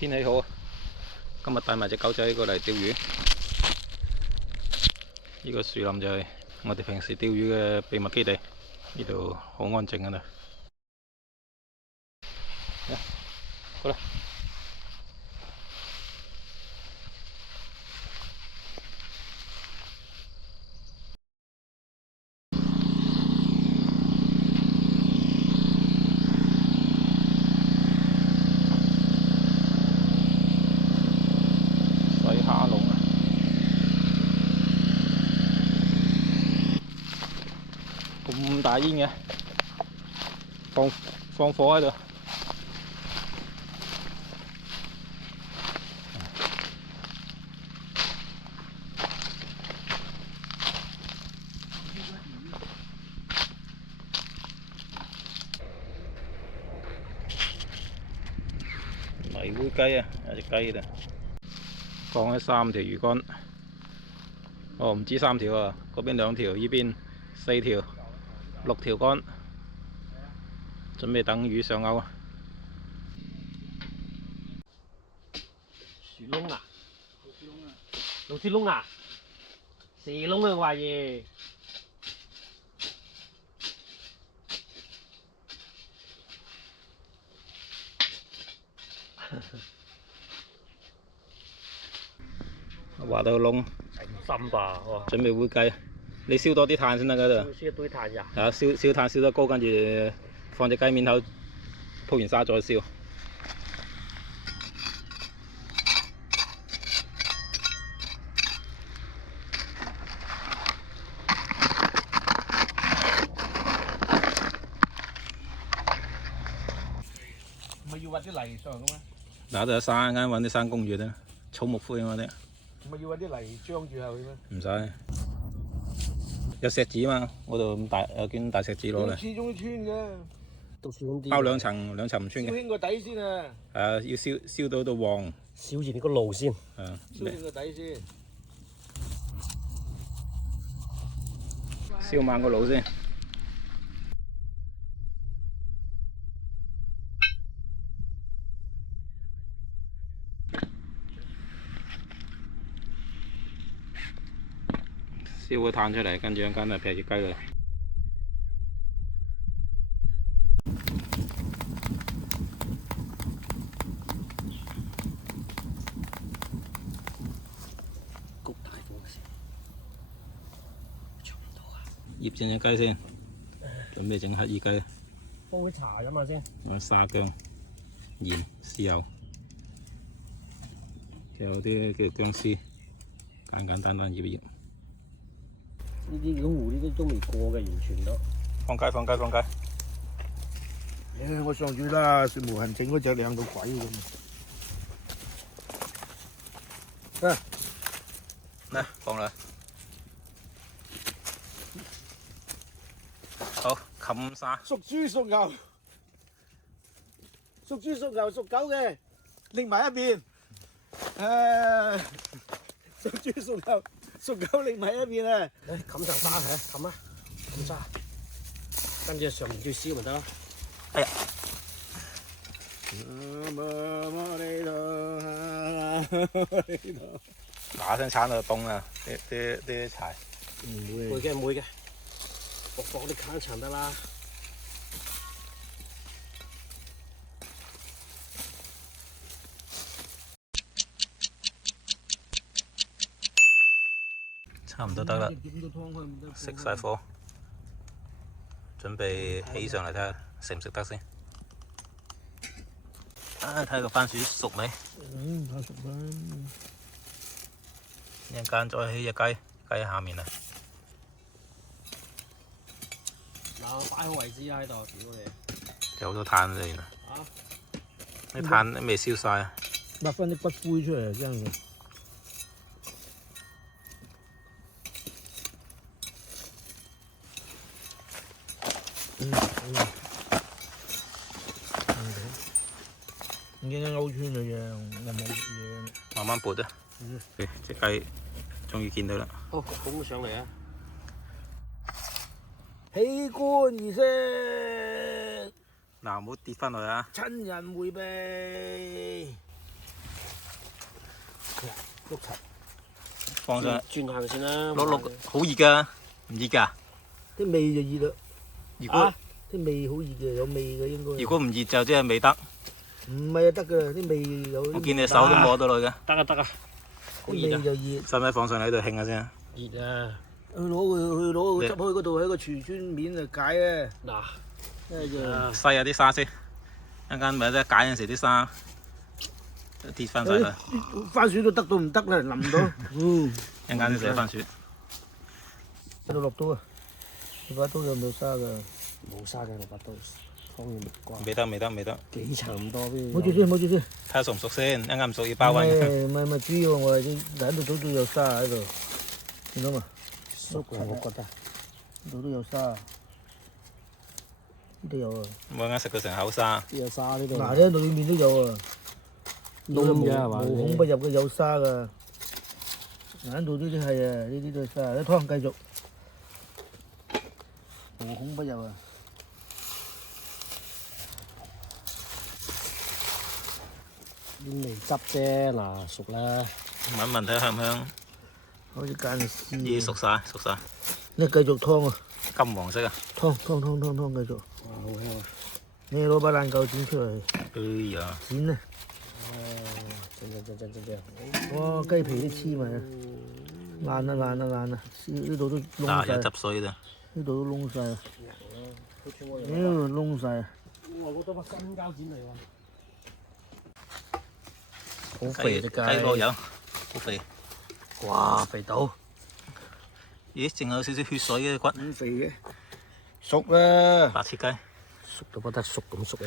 天氣好啊！今日帶埋隻狗仔過嚟釣魚。呢個樹林就係我哋平時釣魚嘅秘密基地，呢度好安靜啊！過來。水蝦龍啊！咁大煙嘅，放火喺度。泥灰雞啊，有隻雞啦，放咗3條魚竿。哦，唔止3條啊，嗰邊2條，呢邊4條，6條竿，準備等魚上鈎啊！樹窿啊，老鼠窿啊，蛇窿啊，我話嘢。挖到個窿，深吧，哦。準備煨雞。你燒多啲炭先得嗰度。燒一堆炭咋？係啊，燒炭燒得高，跟住放隻雞面頭，鋪完沙再燒。唔係要揾啲泥上嘅咩？嗱，就山間揾啲山公園啊，草木灰嗰啲。唔係要揾啲泥裝住下去咩？唔使，有石子嘛，嗰度咁大有件大石子攞嚟。始終都穿嘅，都算啲。包2層，2層唔穿嘅。燒興個底先啊！係啊，要燒到度旺。燒住你個爐先。係啊。燒興個底先。燒猛個爐先。燒個炭出嚟，跟住一間就劈隻雞佢。谷大火先，差唔多啊！醃整隻雞先，準備整乞兒雞。煲啲茶飲下先。沙薑、鹽、豉油，有啲叫薑絲，簡簡單單醃醃。呢啲料糊呢啲都未過嘅，完全都。放雞，放雞，放雞！我上次啦，雪無痕整嗰隻靚到鬼咁。嚟，放落。好，冚沙。屬豬屬牛，屬豬屬牛屬狗嘅，拎埋一邊。屬豬屬牛屬狗拎埋一邊啊！嚟冚上沙係，冚啊，冚沙，跟住上面再燒咪得咯。哎呀！嗱聲鏟到凍啊！啲柴。唔會嘅，唔會嘅，薄薄啲砍殘得啦。差唔多得啦，熄晒火，準備起上嚟睇下食唔食得先。啊，睇下個番薯熟未？太熟啦！一陣間再起隻雞，雞下面啊。嗱，擺好位置喺度，屌你！有好多炭嚟原來。啊！啲炭都未燒晒啊！抹翻啲骨灰出嚟，真係。已經勾穿咗嘅，我冇嘢。慢慢撥啊！隻雞終於見到啦。好，捧上嚟啊！起棺儀式，嗱，唔好跌翻落去啊！親人迴避。碌柒。放上轉下佢先啦。碌碌，好熱㗎，唔熱㗎？啲味就熱啦，如果啊啲味好熱嘅，有味嘅應該。如果唔熱就即係未得。唔係啊，得㗎，啲味有。我見你手都摸到落去嘅，得啊得啊，好啲熱啊！味就熱。使唔使放上嚟喺度興下先？熱啊！去攞佢執開嗰度喺個廚磚面就解啊！嗱，跟住就啊篩下啲沙先，一陣間咪咧解嗰陣時啲沙跌翻晒佢，番薯都得到唔得啦，淋到。嗯，一陣間先食番薯。喺度落刀啊！你把刀有冇沙㗎？冇沙嘅蘿蔔刀，湯嘅木瓜，未得，幾層咁多邊？冇住先，冇住先。睇下熟唔熟先，一陣間唔熟要包唔温。係，主要我係喺度度有沙喺度，見到嘛？熟啊，我覺得。度都有沙，呢度有啊。我啱食到成口沙，有沙呢度。嗱，呢度裏面都有啊。窿嘅係嘛？無孔不入嘅有沙㗎。嗱，呢度呢啲係啊，呢啲都係沙。啲湯繼續。無孔不入啊！啲味汁啫，嗱熟啦。聞聞睇香唔香？開始間絲。咦，熟晒，你繼續湯啊！金黃色啊！湯繼續。哇，好香啊！你攞把爛嚿剪出嚟哎呀，剪啊！正。哇，雞皮都黐埋啊！爛啊！呢度都窿嗱有晒，汁水啦。呢度都窿晒，妖窿晒。我攞多把新膠剪嚟喎。好雞肥隻雞，螺油，好肥。哇，肥到咦，淨有少少血水嘅骨，咁肥嘅，熟啦！白切雞。熟到不得熟咁熟啊！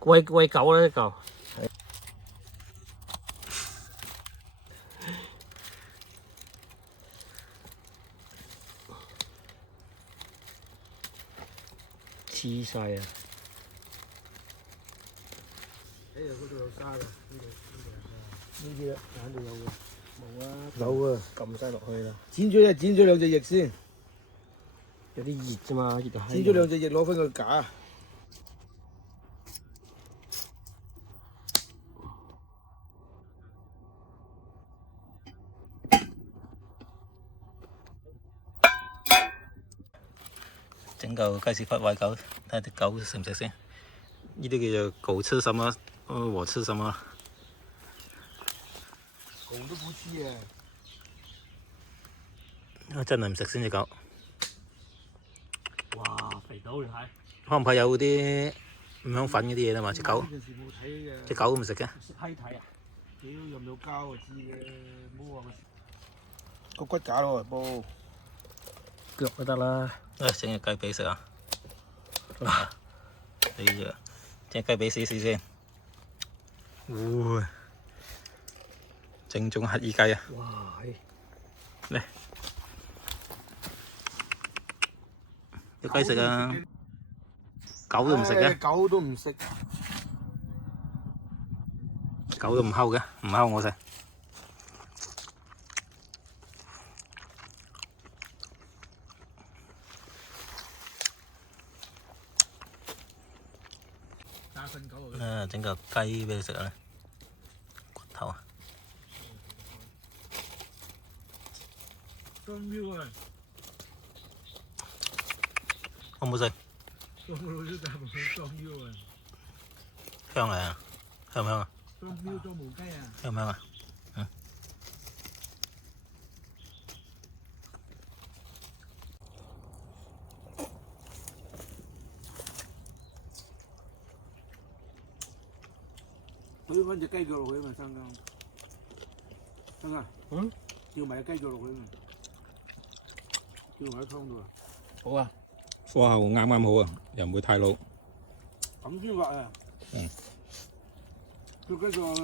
而家餵狗啦呢嚿。黐晒啊！哎呀，嗰度有沙㗎，呢啲啦，喺度有嘅，冇啊，有啊，撳晒落去啦。剪咗兩隻翼先，有啲熱啫嘛，熱到閪。剪咗兩隻翼攞翻個架。整嚿雞屎忽餵狗，睇下啲狗食唔食先。呢啲叫做狗吃什麼，我吃什麼。狗都唔知啊！真係唔食先只狗。哇，肥到你睇。可唔可以有啲唔香粉嗰啲嘢啦嘛？只狗，呢陣時冇睇嘅，只狗都唔食嘅。識閪睇啊！屌有冇膠啊知嘅，冇話個骨架咯，煲腳都得啦。整隻雞髀食啊！嗱，呢隻整雞髀試試先。哇！正宗乞兒雞啊！哇，嚟，有雞食啊！狗都唔食嘅，狗都唔食。狗都唔睺嘅，唔睺我食。打瞓狗整嚿雞俾你食啊！骨頭啊！雙標啊！好唔好食？雙標都打唔到雙標啊！香嚟啊！香唔香啊？雙標裝無雞啊！香唔香啊？懟翻隻雞腳落去啊嘛，生姜。生啊！嗯？掉埋隻雞腳落去啊嘛，掉埋喺湯度啊！好啊！火候啱啱好啊，又唔會太老。咁先滑啊！嗯。佢雞腳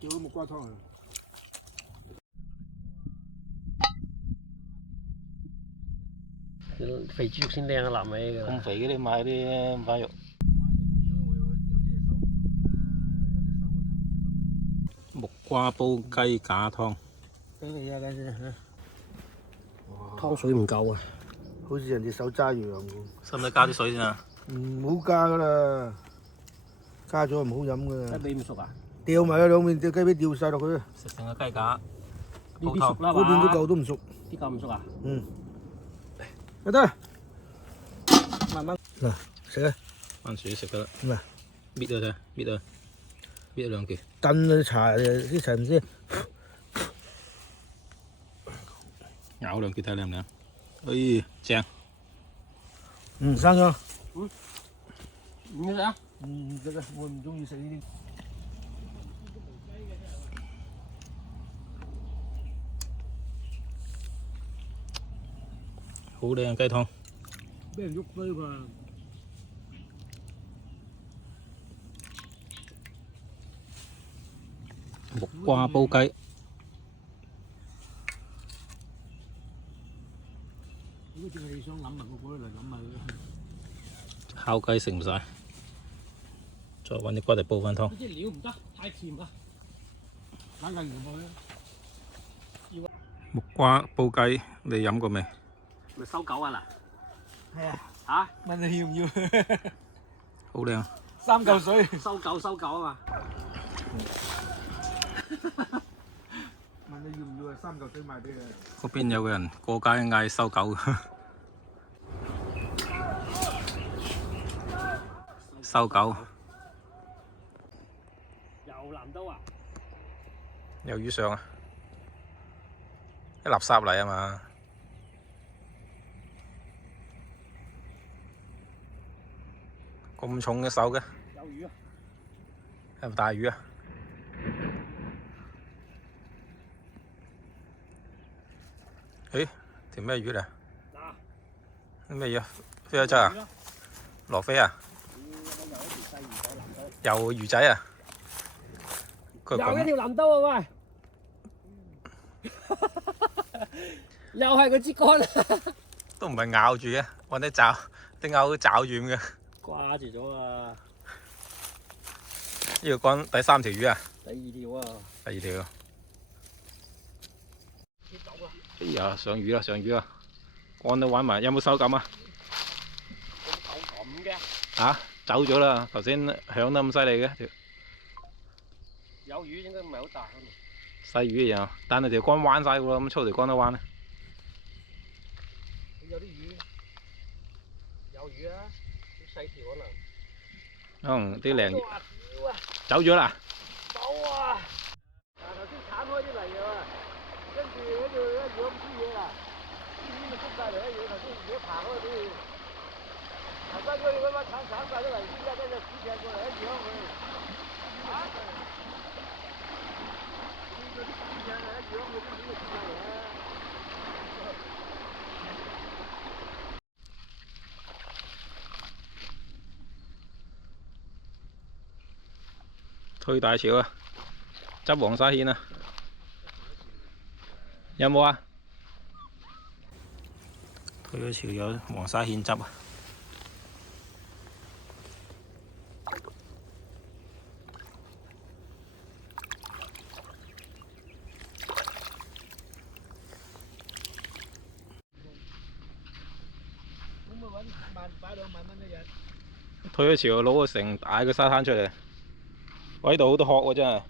掉咗木瓜湯啊！肥豬肉先靚啊，臘味㗎。咁肥嘅你買啲五花肉。木瓜煲雞架湯。俾你啊，等先嚇。湯水唔夠啊！好似人哋手揸羊咁。使唔使加啲水先啊？唔好加噶啦，加咗唔好飲㗎。雞髀唔熟啊？掉埋佢兩邊，隻雞髀掉晒落去。食成個雞架。呢啲熟啦嗰邊嗰嘛？嚿都唔熟。啲嚿唔熟啊？嗯。得。慢慢嗱，食啊！番薯食得啦。嗱，搣咗睇，搣啊，搣咗兩件。燉啲茶啲陳先。咬兩件睇靚唔靚？哎，正。生咗。唔食啊？唔食啊！我唔中意食呢啲。好靚雞湯。俾人喐飛㗎。木瓜煲雞。如果淨係想諗埋個果嚟諗埋佢。烤雞食唔晒，再揾啲骨嚟煲翻湯。呢啲料唔得，太甜啦。揀緊唔好咧。木瓜煲雞，你飲過未？咪收狗啊嗱？係啊。嚇？問你要唔要？好靚。3嚿水。收狗啊嘛！問你要唔要啊？3嚿水賣俾你。嗰邊有個人過街嗌收狗。收狗。又南刀啊！有魚上啊！啲垃圾嚟啊嘛！咁重嘅手嘅，有魚啊！係咪大魚啊？誒，條咩魚嚟？嗱，咩魚啊？飛咗出啊？羅非啊？又魚仔啊？又一條南刀啊喂！又係個支竿啊！都唔係咬住嘅，揾啲爪，啲鈎爪住咁嘅。掛住咗啊！呢個竿第3條魚啊？第2條啊！第2條。哎呀，上魚啦，上魚啦！竿都玩埋，有冇手感啊？咁嘅？啊，走咗啦！頭先響得咁犀利嘅條有魚應該唔係好大啊嘛。細魚一樣，但係條竿彎晒㗎喎，咁粗條竿都彎咧。有啲魚，有魚啊，好細條可能。可能啲靚魚哇！屌啊！走咗啦。走啊！嗱，頭先鏟開啲泥啊嘛，跟住喺度一養啲嘢啦，啲咪捉晒嚟一養，頭先如果爬開啲，爬翻佢嗰把鏟晒啲泥先，跟住屎掟過嚟一養佢。啊！呢個屎掟嚟一養佢啲屎就出晒嚟啦。退大潮啊！執黃沙蜆啊！有冇啊？退咗潮有黃沙蜆執啊！咁咪揾擺2萬蚊一日。退咗潮攞個成大個沙灘出嚟，喂，呢度好多殼喎真係。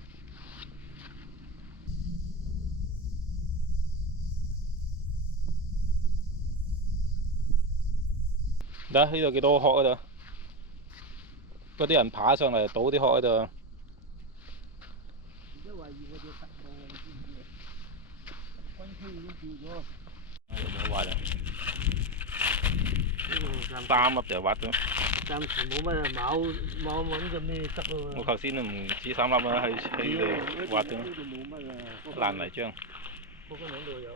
睇呢度幾多殼喺度，嗰啲人爬上嚟倒啲殼喺度。而家懷疑我哋失望啊！你知唔知啊？軍區已經掉咗。有冇挖啊？3粒就挖咗。暫時冇乜冇揾個咩執啊！我頭先都唔止3粒啦，喺度挖咗。呢度冇乜啊！爛泥漿。嗰個兩度有。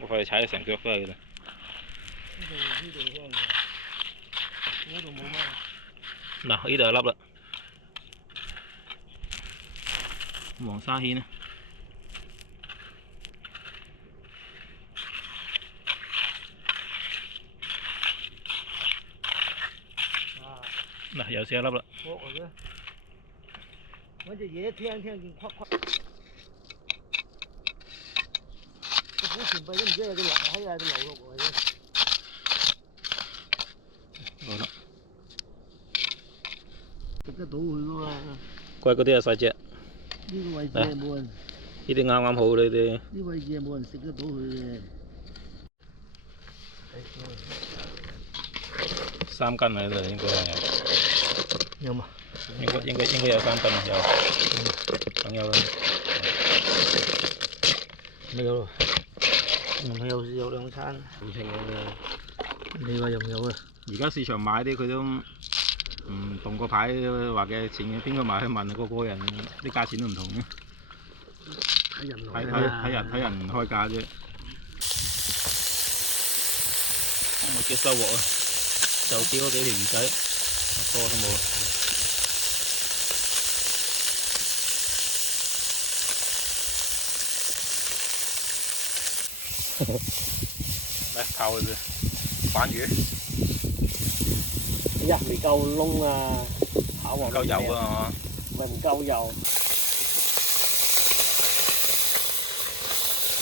我快踩到成腳都係㗎啦。呢度可能。嗰度冇乜。嗱，呢度有粒啦。黃沙蜆啊！嗱，又試一粒啦。殼嚟嘅。揾隻嘢聽見框框。個股前幣都唔知有隻落喺啊，隻流落嚟嘅。好啦。食得到佢噶嘛。貴嗰啲係細隻，呢個位置係冇人，呢啲啱啱好呢啲。呢位置係冇人食得到佢嘅。 3斤喺度應該係有嘛？應該有3斤啊，有，梗有啦。未有咯，有兩餐。唔清嘅。你話有唔有啊？而家市場買啲佢都唔動個牌話嘅錢嘅，邊個買去問個人啲價錢都唔同嘅。睇人開價啫。冇幾收穫啊！就釣咗幾條魚仔，多都冇。嚟靠佢哋，反魚。哎呀，未夠窿啊！炒黃夠油啊！咪唔夠油。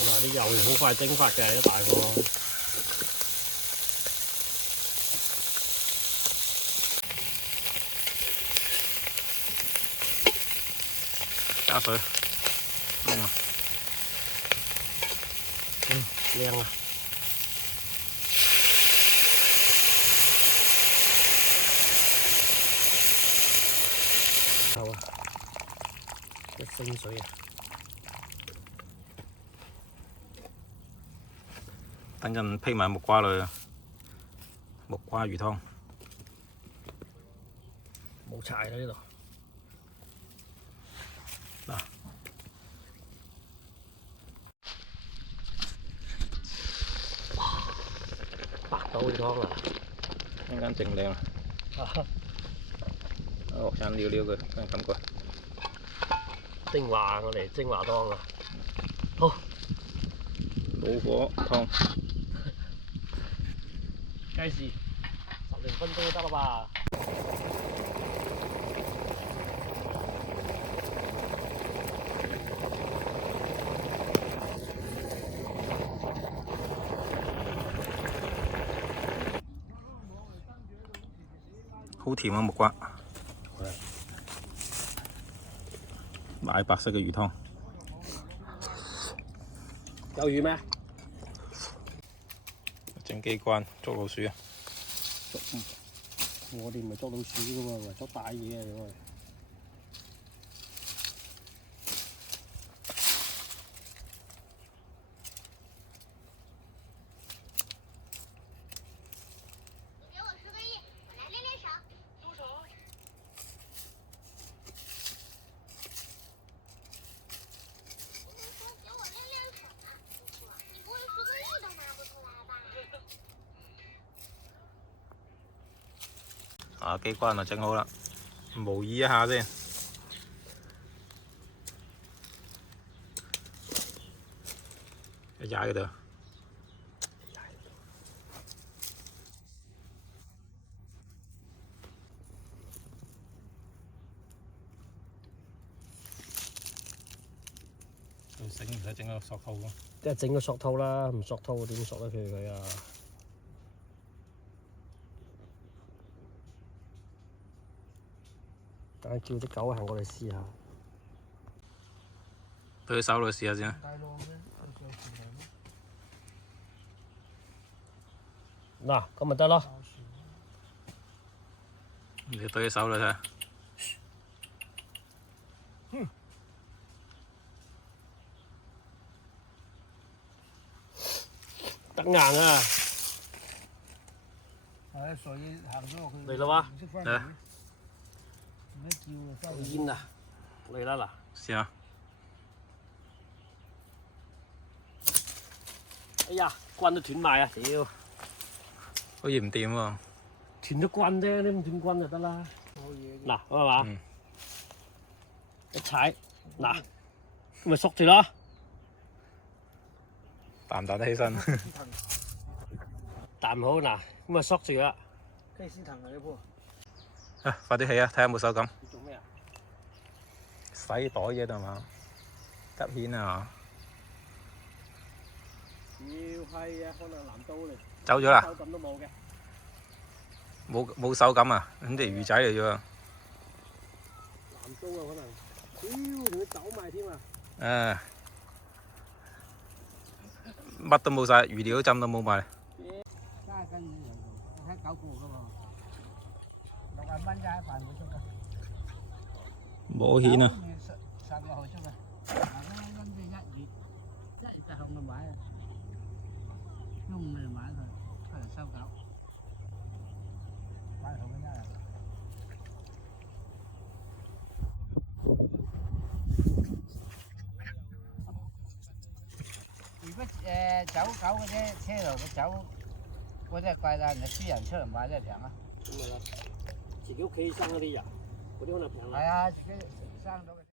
哇！啲油好快蒸發嘅，一大個。 加水，靚啊！好啊，一升水啊！等陣披埋木瓜落去，木瓜魚湯。冇柴啦呢度。 白豆湯啊！一間整靚啊！學生撩撩佢，真係感覺。精華我哋精華湯啊！好，老火湯。計時10零分鐘就得啦吧？好甜啊木瓜，奶白色嘅魚湯。有魚咩？整機關捉老鼠啊！我哋唔係捉老鼠噶嘛，係捉大嘢啊！因為啊，機關就整好啦，模擬一下先。一踩嗰度。繩唔使整個索套咯。即係整個索套啦，唔索套點索得佢啊？等下叫啲狗行過嚟試下。對佢手落去試下先。嗱，咁咪得咯。你對佢手落去睇下。得硬啊！係水行咗落去。嚟啦哇！嚟。有煙啊！嚟啦嗱。試下。哎呀，棍都斷埋啊！屌，好似唔掂喎。斷咗棍啫，你唔斷棍就得啦。嗱，咁係嘛？一踩，嗱，咪縮住咯。彈唔彈得起身？彈唔好嗱，咁咪縮住啦。雞絲藤啊呢棵。啊，快啲起啊！睇下有冇手感。你做咩啊？洗袋嘢度嘛？急蜆啊！屌閪啊！可能南刀嚟。走咗啦。手感都冇嘅。冇手感啊！咁隻魚仔嚟啫喎。唔到啊可能，屌同佢走埋添啊！啊，乜都冇晒，魚料浸都冇埋。 加斤睇9個噶喎，60蚊啫，飯冇足啊！冇蜆啊！ 16號足啊！嗱，咁跟住1月10號咪買啊，中午咪買佢，出嚟收狗，買好嘅啫。如果走狗嗰啲車路嘅走嗰啲係貴啦，人哋私人出嚟買真係平啊。咁咪啦，自己屋企生嗰啲人，嗰啲可能平啊。係啊，自己生到嘅。